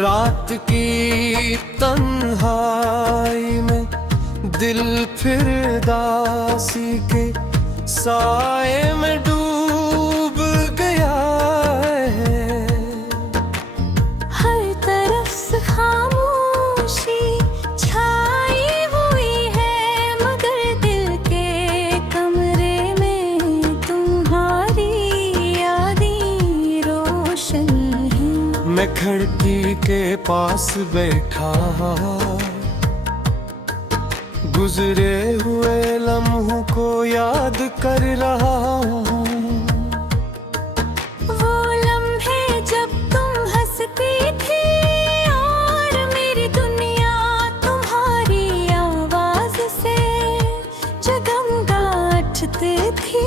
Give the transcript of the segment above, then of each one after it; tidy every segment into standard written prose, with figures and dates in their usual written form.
रात की तन्हाई में दिल फिर दासी के साए में डूब गया है। हर तरफ खामोशी छाई हुई है, मगर दिल के कमरे में तुम्हारी यादें रोशन हैं। मैं खिड़की के पास बैठा गुजरे हुए लम्हों को याद कर रहा हूँ। वो लम्हे जब तुम हंसती थी और मेरी दुनिया तुम्हारी आवाज से जगमगाती थी।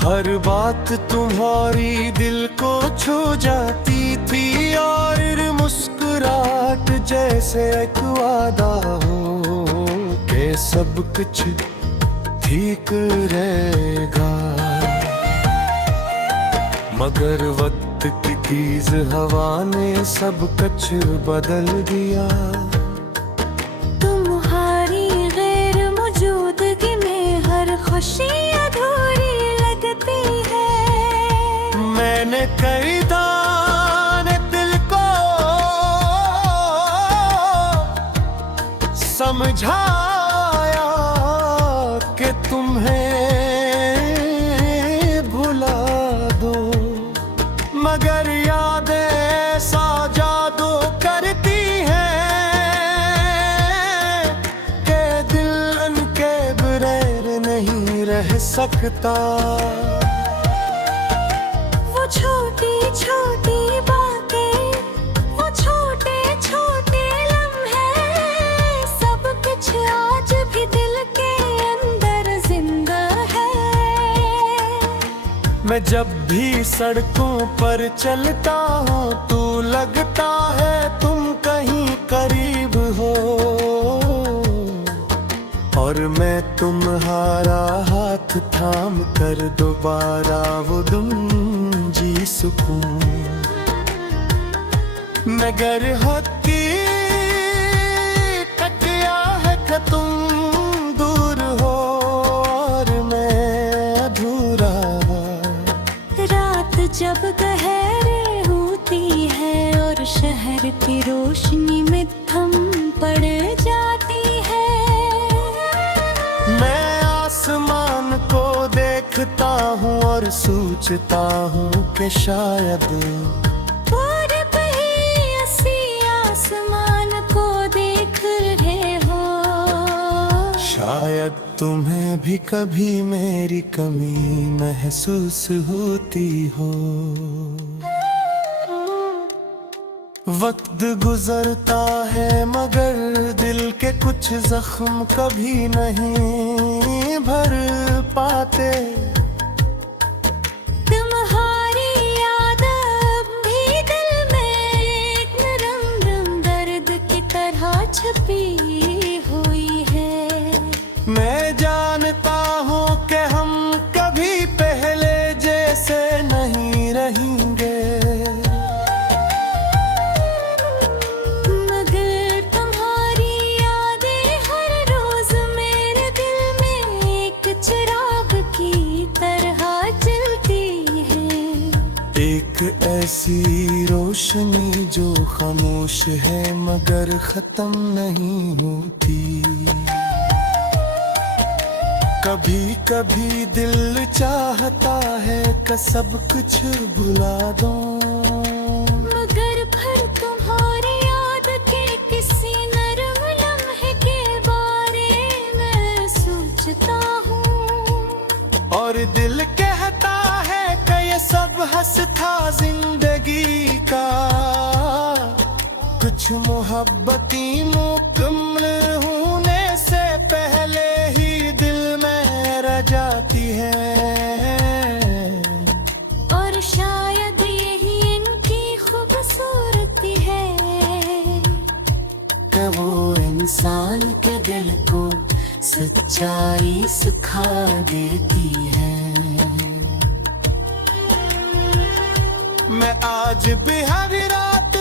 हर बात तुम्हारी दिल को छू जाती थी और मुस्कुराहट जैसे एक वादा हो के सब कुछ ठीक रहेगा। मगर वक्त की तेज हवा ने सब कुछ बदल दिया। तुम्हारी गैर मौजूदगी में हर खुशी अधूरी लगती है। मैंने कई दाने दिल को समझाया कि तुम्हें भुला दो, मगर यादें सा जादू करती हैं कि दिल उनके बगैर नहीं रह सकता। वो छोटी छोटी बातें, वो छोटे छोटे लम्हे, सब कुछ आज भी दिल के अंदर जिंदा है। मैं जब भी सड़कों पर चलता हूँ तो लगता है तुम कहीं करीब हो, और मैं तुम्हारा हाथ थाम कर दोबारा वो दिन जी सकूं। मगर होती कटिया है कि तुम दूर हो और मैं अधूरा। रात जब गहरे होती है और शहर की रोशनी में थम पड़ जाती है। मैं आसमान को देखता हूँ और सोचता हूँ कि शायद और कहीं ऐसी आसमान को देख रहे हो। शायद तुम्हें भी कभी मेरी कमी महसूस होती हो। वक्त गुजरता है मगर दिल के कुछ जख्म कभी नहीं भर पाते। तुम्हारी याद अब भी दिल में एक नरम दर्द की तरह छपी हुई है। मैं जानता हूँ कि हम कभी पहले जैसे नहीं रहेंगे, मगर तुम्हारी यादें हर रोज मेरे दिल में एक चिराग की तरह जलती है। एक ऐसी रोशनी जो खामोश है मगर खत्म नहीं होती। कभी कभी दिल चाहता है कि सब कुछ भुला दो, मगर फिर तुम्हारी याद के किसी नरम लम्हे के बारे में सोचता हूँ। और दिल कहता है कि ये सब हंस था जिंदगी का। कुछ मोहब्बती मुकम्मल होने से पहले ही दिल में रह जाती है। और शायद यही इनकी खूबसूरती है कि वो इंसान के दिल को सच्चाई सिखा देती है। मैं आज भी हर रात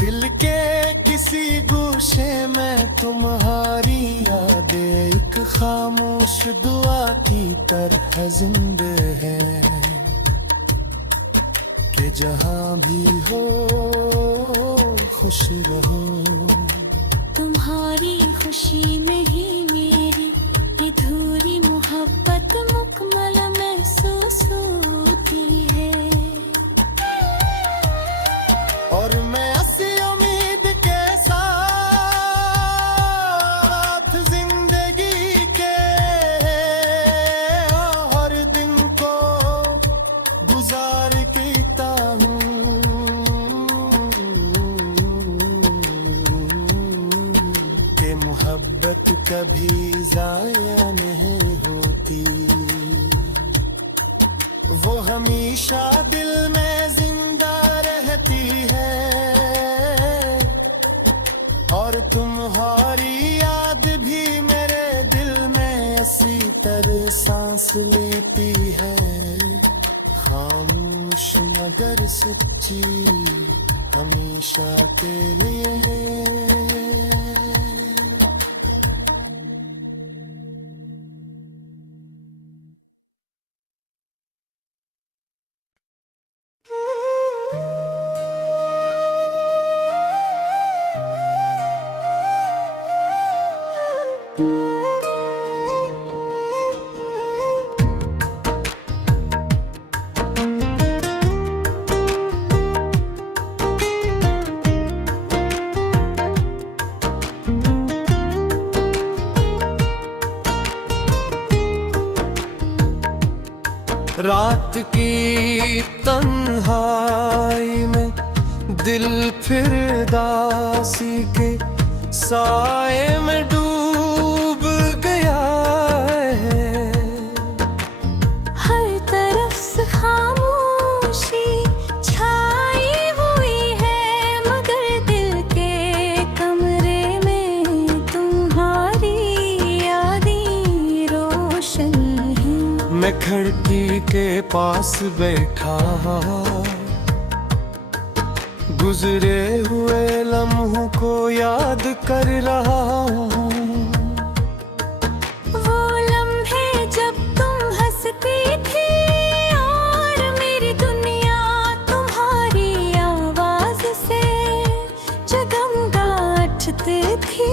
दिल के किसी गोशे में तुम्हारी यादें एक खामोश दुआ की तरह जिंदा है कि जहाँ भी हो खुश रहो। तुम्हारी खुशी में ही मेरी अधूरी मोहब्बत मुकम्मल महसूस होती है। और मैं ऐसी उम्मीद के साथ जिंदगी के हर दिन को गुजारता हूँ कि मोहब्बत कभी जाया नहीं होती, वो हमेशा दिल में जिंदा रहती है। और तुम्हारी याद भी मेरे दिल में इसी तरह सांस लेती है, खामोश मगर सच्ची हमेशा के लिए। रात की तन्हाई में दिल फिर दासी के साए में डूब गया है। हर तरफ खामोशी छाई हुई है, मगर दिल के कमरे में तुम्हारी यादें रोशन हैं। मैं खिड़की के पास बैठा गुजरे हुए लम्हों को याद कर रहा हूँ। वो लम्हे जब तुम हंसती थी और मेरी दुनिया तुम्हारी आवाज से जगमगाती थी।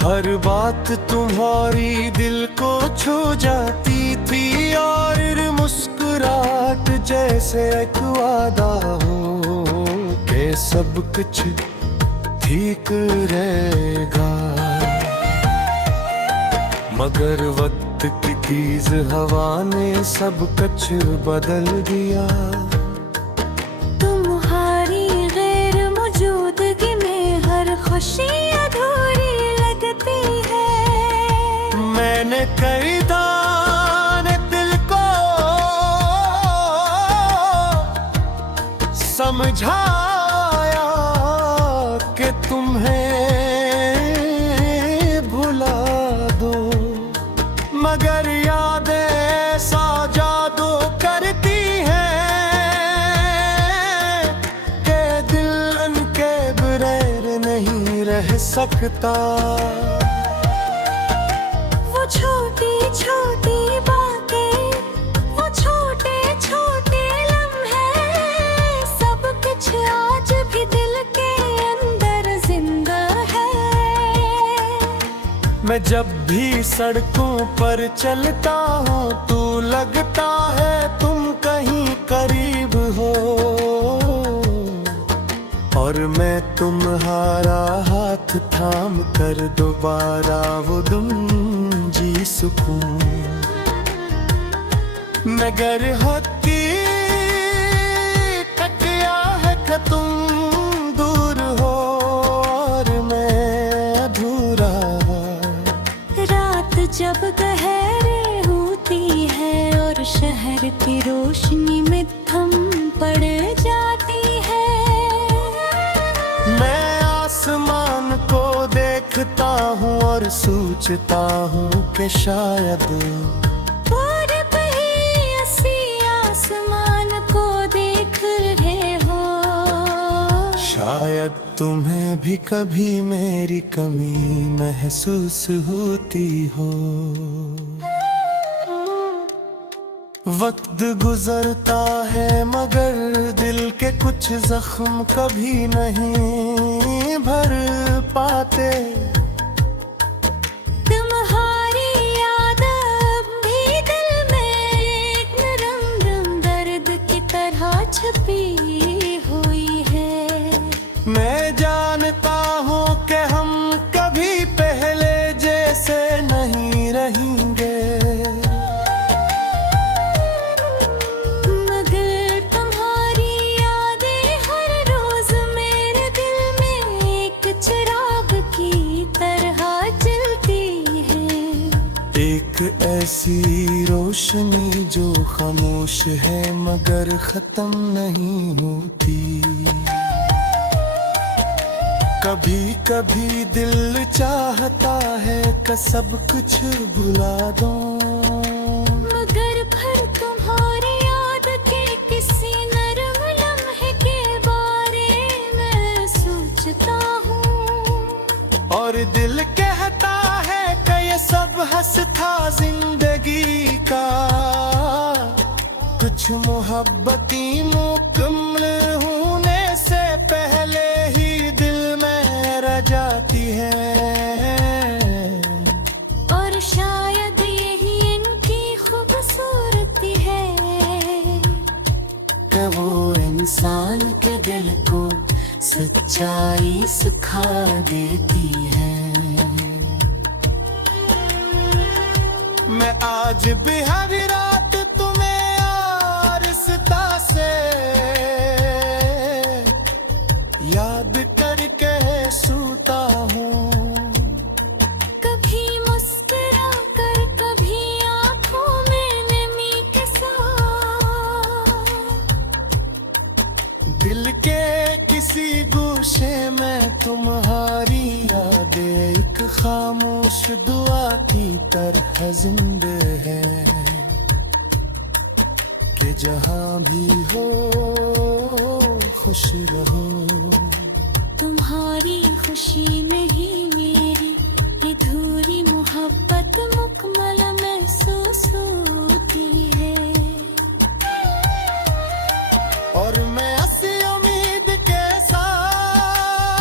हर बात तुम्हारी दिल को छू जाती थी और मुस्कुराहट जैसे एक वादा हो कि सब कुछ ठीक रहेगा। मगर वक्त की तेज हवा ने सब कुछ बदल दिया। तुम्हारी गैर मौजूदगी में हर खुशी अधूरी लगती है। मैंने कई दाने दिल को समझाया कि तुम्हें भुला दो, मगर यादें ऐसा जादू करती हैं कि दिल उनके बगैर नहीं रह सकता। वो छोटी छोटी बातें, वो छोटे छोटे लम्हे, सब कुछ आज भी दिल के अंदर जिंदा है। मैं जब भी सड़कों पर चलता हूँ तू लगता है तुम कहीं करीब हो, और मैं तुम्हारा हाथ थाम कर दोबारा वो दिन जी सकूं। मगर हकीकत यह है कि तुम दूर हो और मैं अधूरा। रात जब गहरे होती है और शहर की रोशनी में थम पड़ जाती है, मैं आसमान को देखता हूँ और सोचता हूँ कि शायद और आसमान को देख रहे हो। तुम्हें भी कभी मेरी कमी महसूस होती हो। वक्त गुजरता है मगर दिल के कुछ जख्म कभी नहीं भर पाते। तुम्हारी याद अब भी दिल में एक नरम नरम दर्द की तरह छपी हुई है। मैं जानता हूँ कि हम कभी पहले जैसे नहीं रहेंगे, मगर तुम्हारी यादें हर रोज मेरे दिल में एक चिराग की तरह जलती है। एक ऐसी रोशनी जो खामोश है मगर खत्म नहीं होती। कभी कभी दिल चाहता है कि सब कुछ भुला दो, मगर फिर तुम्हारी याद के किसी नरम लम्हे के बारे में सोचता हूँ। और दिल कहता है कि ये सब हंस था जिंदगी का। कुछ मोहब्बती मुकम्मल होने से पहले ही दिल में रह जाती है। और शायद यही इनकी खूबसूरती है कि वो इंसान के दिल को सच्चाई सिखा देती है। मैं आज भी हर रात तुम्हें आरज़ता से याद करके सोता हूँ। कभी मुस्कुरा कर कभी आंखों में नमी के साथ। दिल के किसी गोशे में तुम्हारी यादें एक खामोश दुआ की तरह जिंदा है कि जहाँ भी हो खुश रहो। तुम्हारी खुशी में ही मेरी अधूरी मोहब्बत मुकम्मल महसूस होती है। और मैं ऐसी उम्मीद के साथ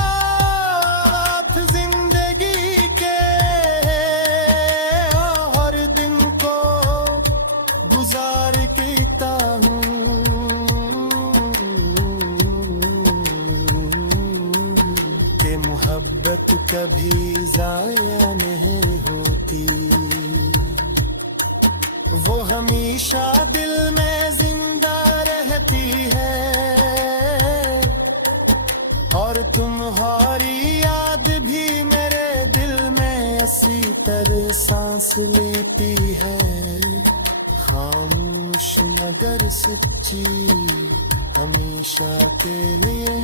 जिंदगी के हर दिन को गुजार देता हूँ कि मोहब्बत कभी जाया नहीं होती। वो हमेशा दिल में जिंदा रहती है और तुम्हारी याद भी मेरे दिल में इसी तरह सांस लेती है। खामोश मगर सच्ची हमेशा के लिए।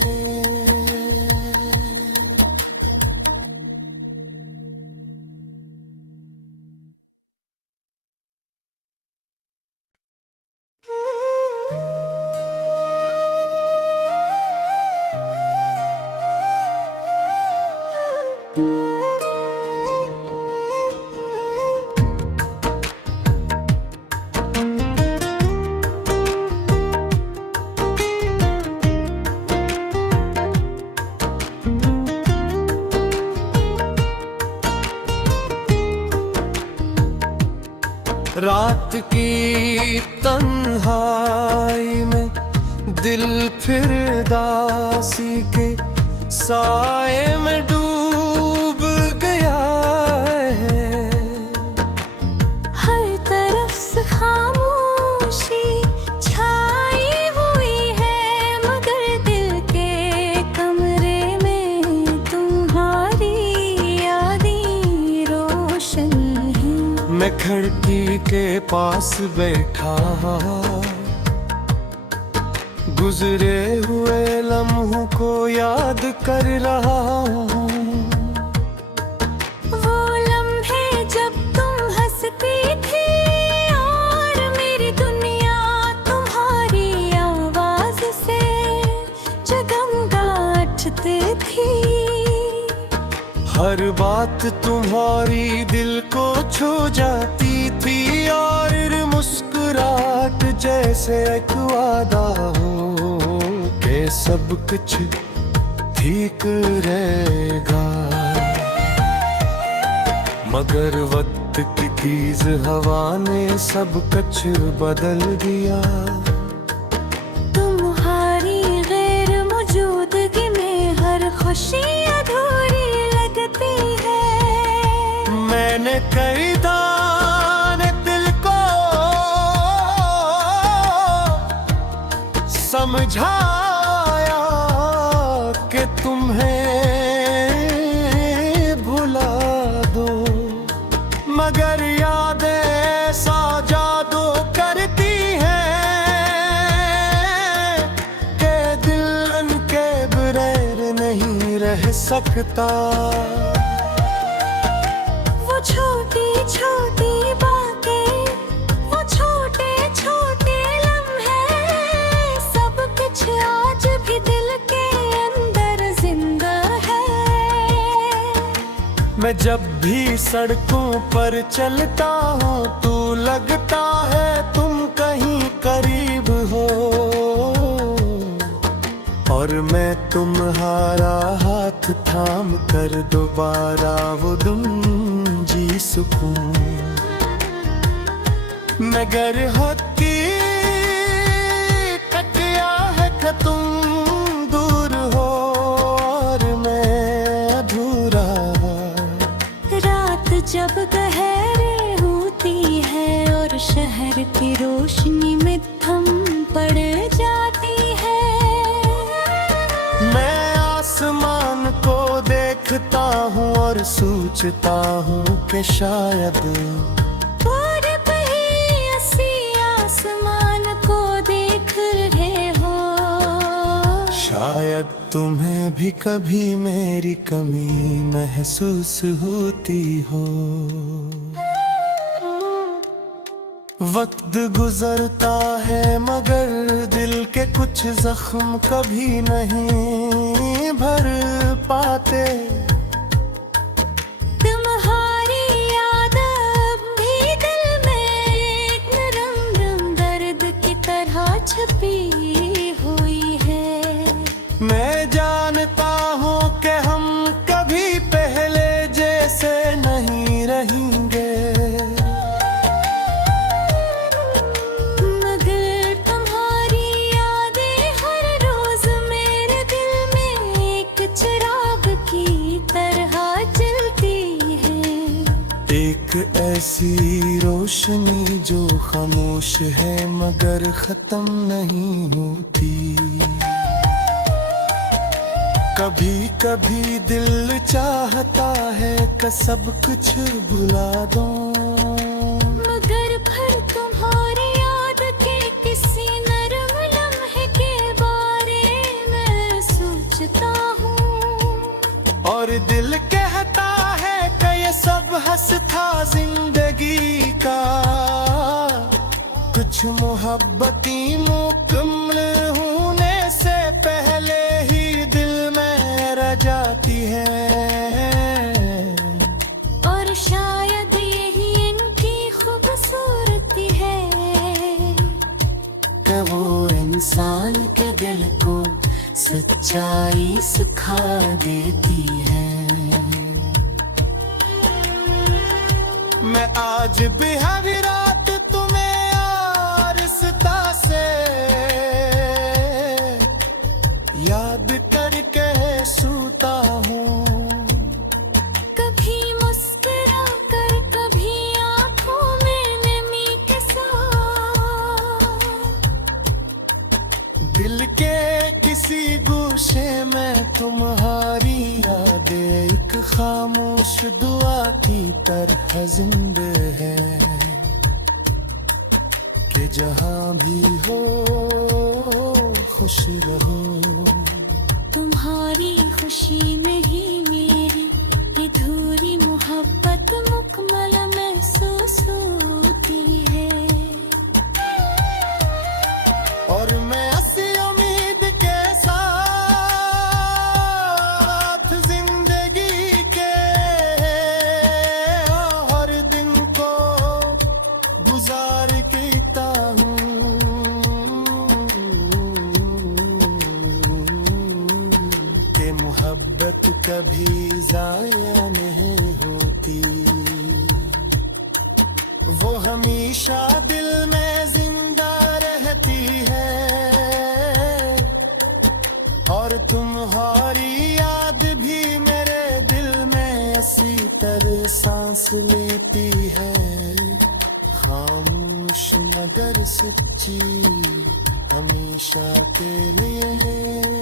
रात की तन्हाई में दिल फिर दासी के साए में डूब गया है। हर तरफ से खामोशी छाई हुई है मगर दिल के कमरे में तुम्हारी यादें रोशन हैं। मैं खिड़की के पास बैठा गुजरे हुए लम्हों को याद कर रहा हूँ। वो लम्हे जब तुम हंसती थी और मेरी दुनिया तुम्हारी आवाज से जगमगाहट बात थी। हर बात तुम्हारी दिल को छू जाती थी, और मुस्कुराहट जैसे एक वादा हो के सब कुछ ठीक रहेगा। मगर वक्त की तेज हवा ने सब कुछ बदल दिया। तुम्हारी गैर मौजूदगी में हर खुशी अधूरी लगती है। मैंने कई दाने दिल को समझाया कि तुम्हें भुला दो, मगर यादें ऐसा जादू करती हैं कि दिल उनके बगैर नहीं रह सकता। वो छोटी छोटी बातें, वो छोटे छोटे लम्हे, सब कुछ आज भी दिल के अंदर जिंदा है। मैं जब भी सड़कों पर चलता हूँ तू लगता है तुम कहीं करीब हो, और मैं तुम्हारा हाथ थाम कर दोबारा वो दिन जी सकूं। मगर होती कटिया है कि तुम दूर हो और मैं अधूरा। रात जब गहरे होती है और शहर की रोशनी में थम पड़ जाती है। मैं आसमान को देखता हूँ और सोचता हूँ कि शायद और कहीं ऐसी आसमान को देख रहे हो। शायद तुम्हें भी कभी मेरी कमी महसूस होती हो। वक्त गुजरता है मगर दिल के कुछ जख्म कभी नहीं भर पाते। तुम्हारी याद अब भी दिल में एक नरम नरम दर्द की तरह छपी हुई है। मैं जानता हूँ कि हम कभी पहले जैसे नहीं रहेंगे, मगर तुम्हारी यादें हर रोज मेरे दिल में एक चिराग की तरह जलती है। एक ऐसी रोशनी जो खामोश है मगर खत्म नहीं होती। कभी कभी दिल चाहता है कि सब कुछ भुला दूं, मगर फिर तुम्हारी याद के किसी नरम लम्हे के बारे में सोचता हूँ। और दिल कहता है कि ये सब हंस था जिंदगी का। कुछ मोहब्बती मुकम्मल होने से पहले ही दिल में रह जाती है। और शायद यही इनकी खूबसूरती है कि वो इंसान के दिल को सच्चाई सिखा देती है। मैं आज भी हर रात तुम्हें आरस्ता से याद करके सूता हूँ। कभी मुस्कुरा कर कभी आंखों में नमी के साथ। दिल के किसी गोशे में तुम्हारी यादें एक खामोश दुआ की तरह जिंदा है कि जहाँ भी हो खुश रहो। तुम्हारी खुशी में ही मेरी अधूरी मोहब्बत मुकम्मल महसूस होती है। और मैं ऐसी उम्मीद के साथ मोहब्बत कभी जाया नहीं होती, वो हमेशा दिल में जिंदा रहती है, और तुम्हारी याद भी मेरे दिल में इसी तरह सांस लेती है। खामोश मगर सच्ची हमेशा के लिए।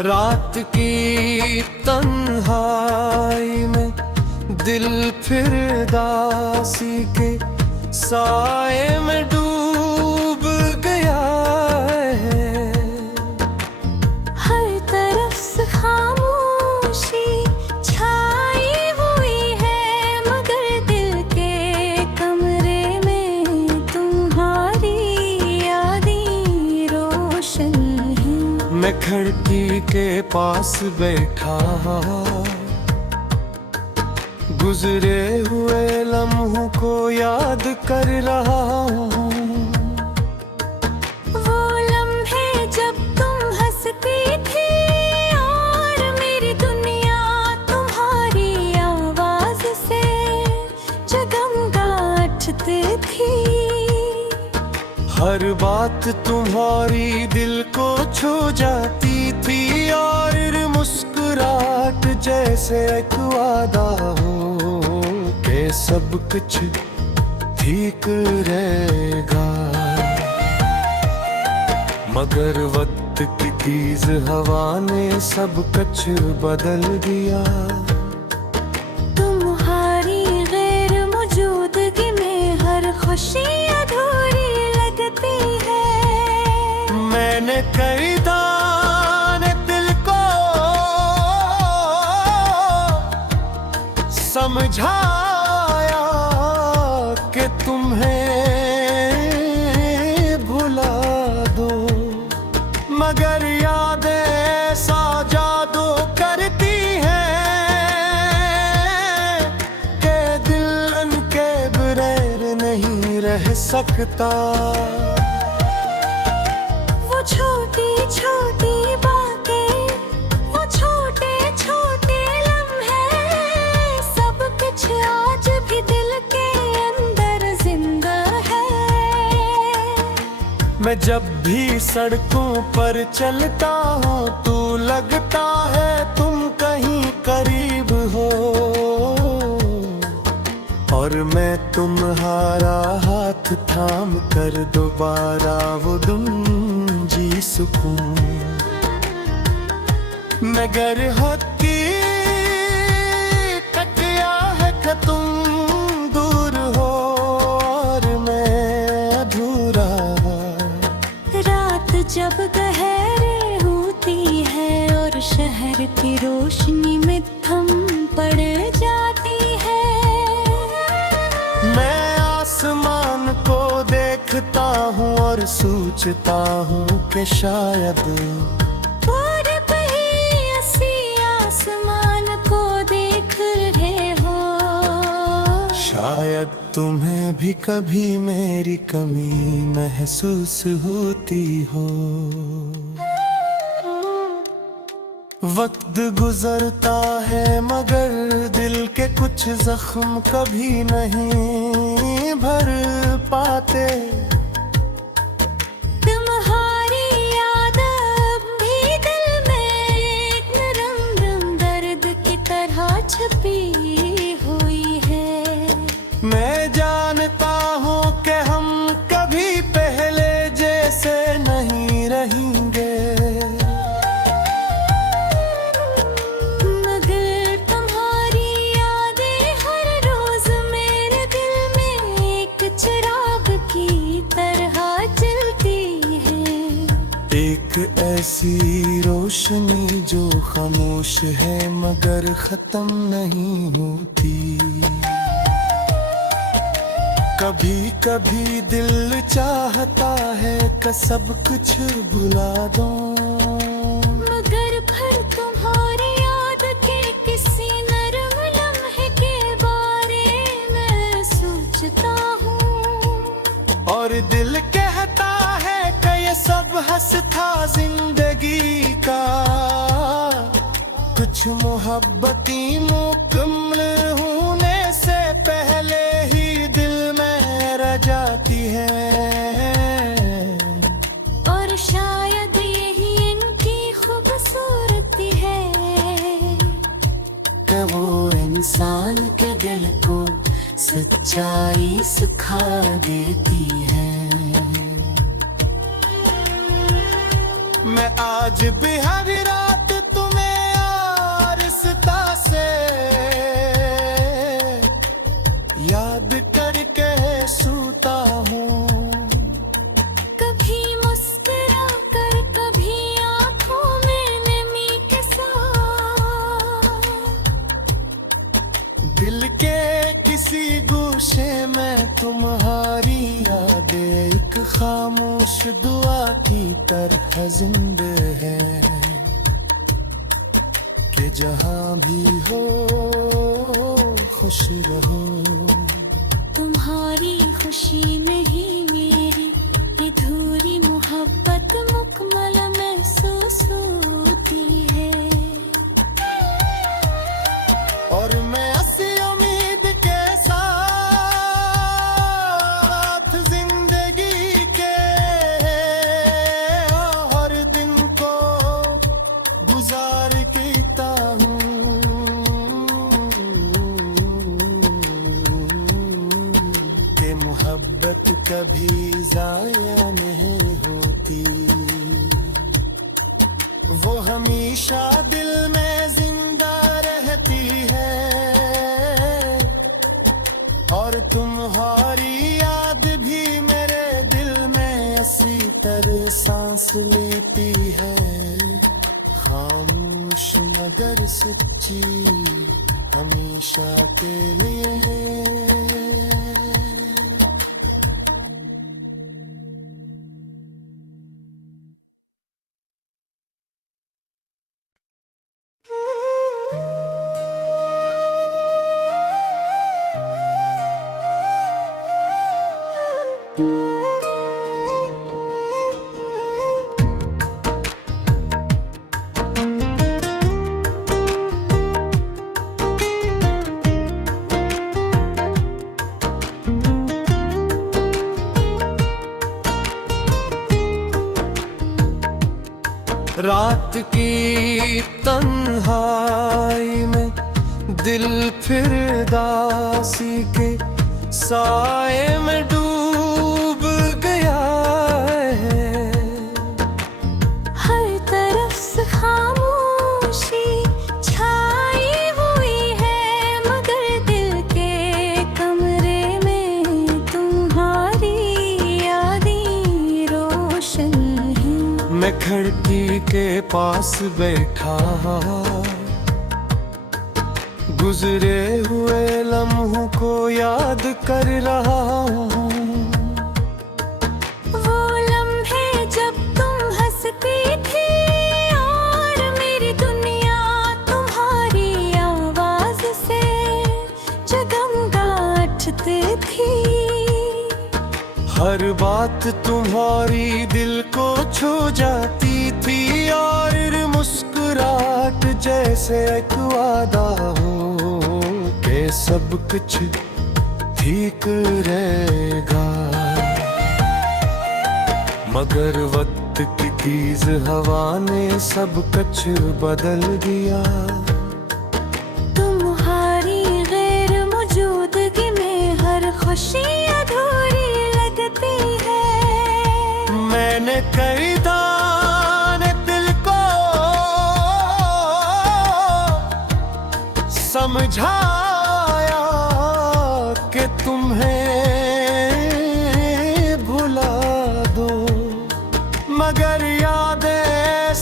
रात की तन्हाई में दिल फिर दासी के साए में डूब गया है। हर तरफ खामोशी छाई हुई है, मगर दिल के कमरे में तुम्हारी यादें रोशन हैं। मैं खिड़की के पास बैठा गुजरे हुए लम्हों को याद कर रहा हूँ। वो लम्हे जब तुम हंसती थी और मेरी दुनिया तुम्हारी आवाज से जगमगाती थी। हर बात तुम्हारी दिल को छू जाती थी, और मुस्कुराहट जैसे एक वादा हो के सब कुछ ठीक रहेगा। मगर वक्त की तेज हवा ने सब कुछ बदल दिया। तुम्हारी गैर मौजूदगी में हर खुशी अधूरी लगती है। मैंने कई दाने दिल को समझाया कि तुम्हें भुला दो, मगर यादें ऐसा जादू करती हैं कि दिल उनके बगैर नहीं रह सकता। वो छोटी छोटी बातें, वो छोटे छोटे लम्हे, सब कुछ आज भी दिल के अंदर जिंदा है। मैं जब भी सड़कों पर चलता हूँ तू लगता है तुम कहीं करीब हो, और मैं तुम्हारा हाथ थाम कर दोबारा वो दिन जी सकूं। मगर हकीकत क्या है कि तुम दूर हो और मैं अधूरा। रात जब गहरे होती है और शहर की रोशनी में थम पड़ जाती है, मैं आसमान को देखता हूँ और सोचता हूँ कि शायद और कहीं ऐसी आसमान को देख रहे हो। शायद तुम्हें भी कभी मेरी कमी महसूस होती हो। वक्त गुजरता है मगर दिल के कुछ जख्म कभी नहीं भर पाते। तुम्हारी याद अब भी दिल में एक नरम दर्द की तरह छपी हुई है। मैं जानता हूँ कि हम कभी पहले जैसे नहीं रहेंगे, मगर तुम्हारी यादें हर रोज मेरे दिल में एक चिराग की ऐसी रोशनी जो खामोश है मगर खत्म नहीं होती। कभी कभी दिल चाहता है कि सब कुछ भुला दो, मगर फिर तुम्हारी याद के किसी नरम लम्हे के बारे में सोचता हूँ। और दिल कहता है कि ये सब हंस था जिंदगी का, कुछ मोहब्बती मुकम्मल होने से पहले ही दिल में रह जाती है। और शायद यही इनकी खूबसूरती है कि वो इंसान के दिल को सच्चाई सिखा देती है। मैं आज भी हर रात तुम्हें आरज़ता से याद करके सूता हूँ। कभी मुस्कुरा कर कभी आंखों में नमी के साथ, दिल के किसी गोशे में तुम्हारी यादें एक खामोश दुआ की तरह जिंदा है कि जहाँ भी हो खुश रहो। तुम्हारी खुशी में ही मेरी अधूरी मोहब्बत मुकम्मल महसूस होती है। और मैं ऐसी उम्मीद के साथ जिंदगी के हर दिन को गुजार देता हूँ कि मोहब्बत कभी ज़ाया नहीं होती, वो हमेशा दिल में जिंदा रहती है। और तुम्हारी याद भी मेरे दिल में ऐसी तरह सांस लेती है, खामोश मगर सच्ची हमेशा के लिए। रात की तन्हाई में दिल फिर दासी के साए में डूब गया है। हर तरफ खामोशी छाई हुई है, मगर दिल के कमरे में तुम्हारी यादें रोशन हैं। मैं खिड़की के पास बैठा गुजरे हुए लम्हों को याद कर रहा हूँ। वो लम्हे जब तुम हंसती थी और मेरी दुनिया तुम्हारी आवाज से जगमगाती थी। हर बात तुम्हारी दिल को छू जाती थी और मुस्कुराहट जैसे एक वादा हो कि सब कुछ ठीक रहेगा। मगर वक्त की तेज हवा ने सब कुछ बदल दिया। तुम्हारी गैर मौजूदगी में हर खुशी अधूरी लगती है। मैंने कई दाने दिल को समझाया कि तुम्हें भुला दो, मगर यादें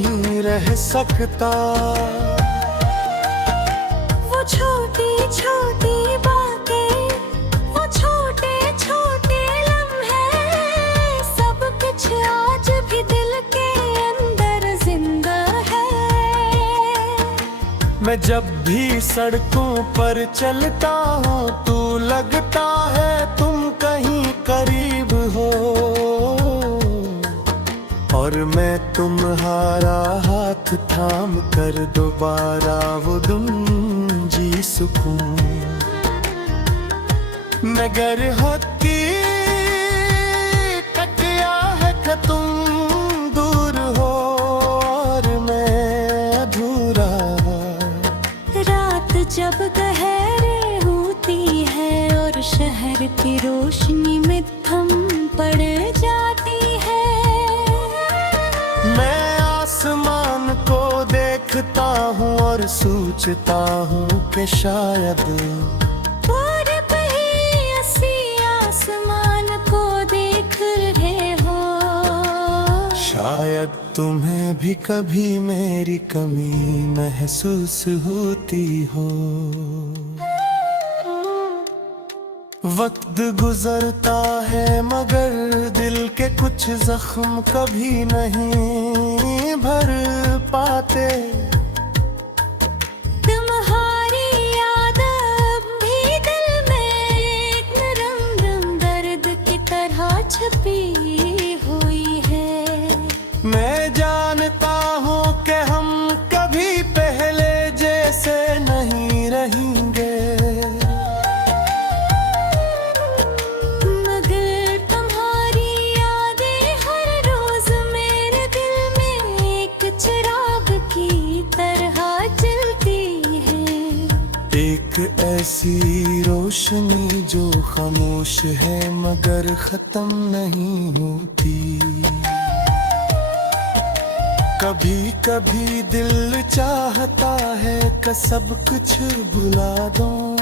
नहीं रह सकता। वो छोटी छोटी बातें, वो छोटे छोटे लम्हे, सब कुछ आज भी दिल के अंदर जिंदा है। मैं जब भी सड़कों पर चलता हूँ तू लगता है तुम कहीं करीब हो, और मैं तुम्हारा हाथ थाम कर दोबारा वो दिन जी सकूं। मगर होती टकिया है कि तुम दूर हो और मैं अधूरा। रात जब गहरे होती है और शहर की रोशनी में थम पड़ जाती है, मैं आसमान को देखता हूँ और सोचता हूँ कि शायद और कहीं ऐसी आसमान को देख रहे हो। शायद तुम्हें भी कभी मेरी कमी महसूस होती हो। वक्त गुजरता है मगर दिल के कुछ जख्म कभी नहीं भर पाते। तुम्हारी याद अब भी दिल में एक नरम नरम दर्द की तरह छपी हुई है। मैं जानता हूँ कि हम कभी पहले जैसे नहीं रहेंगे, मगर तुम्हारी यादें हर रोज मेरे दिल में एक चिराग की तरह जलती है। एक ऐसी रोशनी जो खामोश है मगर खत्म नहीं होती। कभी कभी दिल चाहता है कि सब कुछ भुला दूं,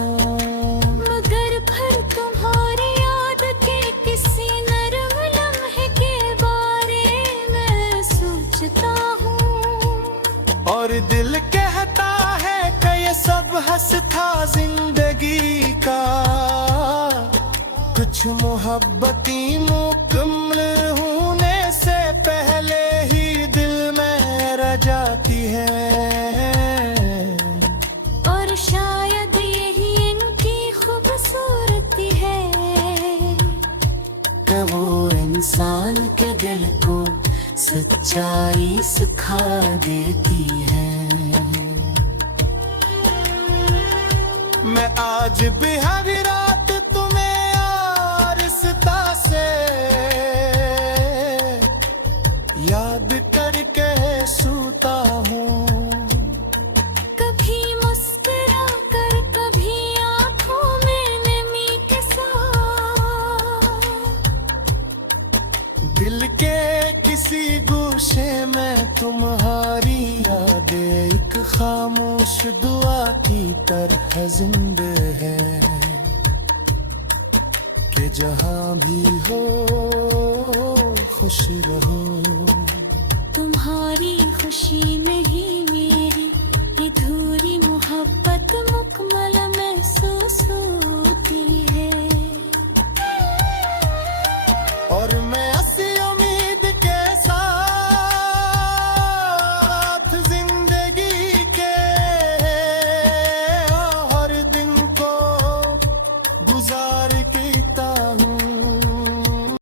मगर फिर तुम्हारी याद के किसी नरम लम्हे के बारे में सोचता हूँ। और दिल कहता है कि ये सब हंस था जिंदगी का, कुछ मोहब्बती मुकम्मल होने से पहले ही दिल में रह जाती है। और शायद यही इनकी खूबसूरती है कि वो इंसान के दिल को सच्चाई सिखा देती है। मैं आज भी हर रात तुम्हें आरज़ता से याद करके सोता हूँ। कभी मुस्कुरा कर कभी आंखों में नमी के साथ, दिल के किसी गोशे में तुम्हारी यादें एक खामोश दुआ की तरह जिंदा है, कि जहाँ भी हो खुश रहो। तुम्हारी खुशी